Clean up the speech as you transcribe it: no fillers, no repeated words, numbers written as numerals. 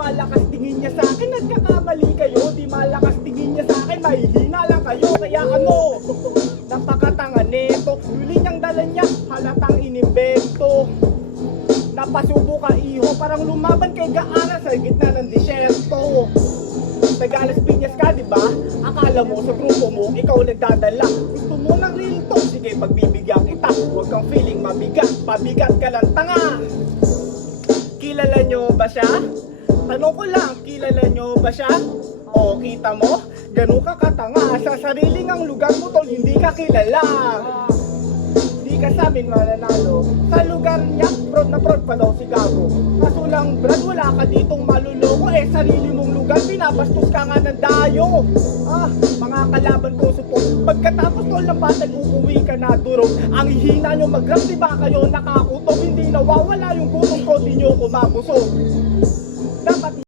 malakas tingin niya sa akin, nagkakamali kayo. Di malakas tingin niya sa akin, mahihina lang kayo. Kaya ano, napakatanga nito. Huli niyang dala niya, halatang inimbento. Napasubo ka iho, parang lumaban kay Gaara sa gitna ng disyerto. Tagalas Piñas ka, diba? Akala mo sa grupo mo, ikaw nagdadala. Gusto mo ng real talk, sige pagbibigyan kita. Huwag kang feeling mabigat, pabigat ka lang tanga. Kilala nyo ba siya? Tanong ko lang, kilala nyo ba siya? O kita mo, ganun ka katanga. Sa sariling ang lugar mo tol, hindi ka kilala. Di ka sa amin mananalo. Sa lugar niya, prod na prod pa daw si Gago. Kaso lang brad, wala ka ditong maluloko. Sarili mong lugar, pinabastos ka nga ng dayo. Mga kalaban ko support. Pagkatapos tol ng batag, uuwi ka na durog. Ang hihina nyo mag-rap, diba kayo nakakutob? Hindi nawawala yung gutom ko, di nyo kumabusog. Dapat